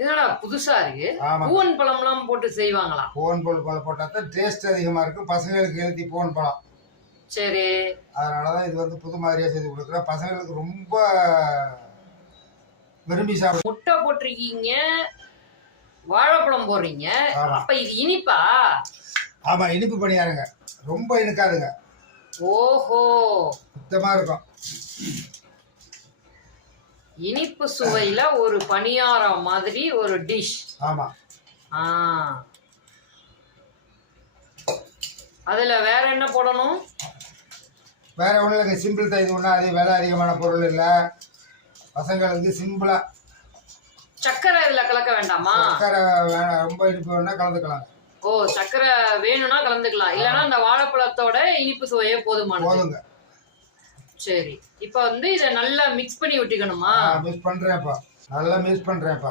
என்னடா புதுசா இருக்கு. பூவன் பழம்லாம் போட்டு செய்வாங்களா? பூவன் பழம் போட்டா தான் டேஸ்ட் அதிகமா இருக்கும். பசங்களுக்கு ஹெல்த்தி பூவன் பழம். சரி. அதனாலதான் இது வந்து புது மாதிரியா செய்து கொடுக்குறேன். பசங்களுக்கு ரொம்ப விரும்பி சாப்பிடும். முட்டை போட்டிருக்கீங்க, வாழைப்பழம் போடுறீங்க. அப்ப இது இனிப்பா? ஆமா, இனிப்பு பணியாருங்க. ரொம்ப இனிக்காதுங்க. ஓஹோ, சுத்தமா இருக்கும். இனிப்பு சுவையில ஒரு பணியாரம் மாதிரி ஒரு டிஷ். ஆமா. அதுல வேற என்ன போடணும்? வேற ஒண்ணும் இல்லைங்க. சிம்பிள் தான். இது ஒன்றும் விலை அதிகமான பொருள் இல்லை. பசங்களுக்கு சிம்பிளா. சக்கரை இதுல கலக்க வேண்டாமா? சக்கரை வேணாம். ரொம்ப இனிப்பு வேணா கலந்துக்கலாம். ஓ, சக்கரை வேணும்னா கலந்துக்கலாம். இல்லைன்னா அந்த வாழைப்பழத்தோட இனிப்பு சுவையே போதுமானது. சரி, இப்ப வந்து இதை நல்லா மிக்ஸ் பண்ணி விட்டுக்கணுமா? மிக்ஸ் பண்றேன்ப்பா. நல்லா மிக்ஸ் பண்றேன்ப்பா.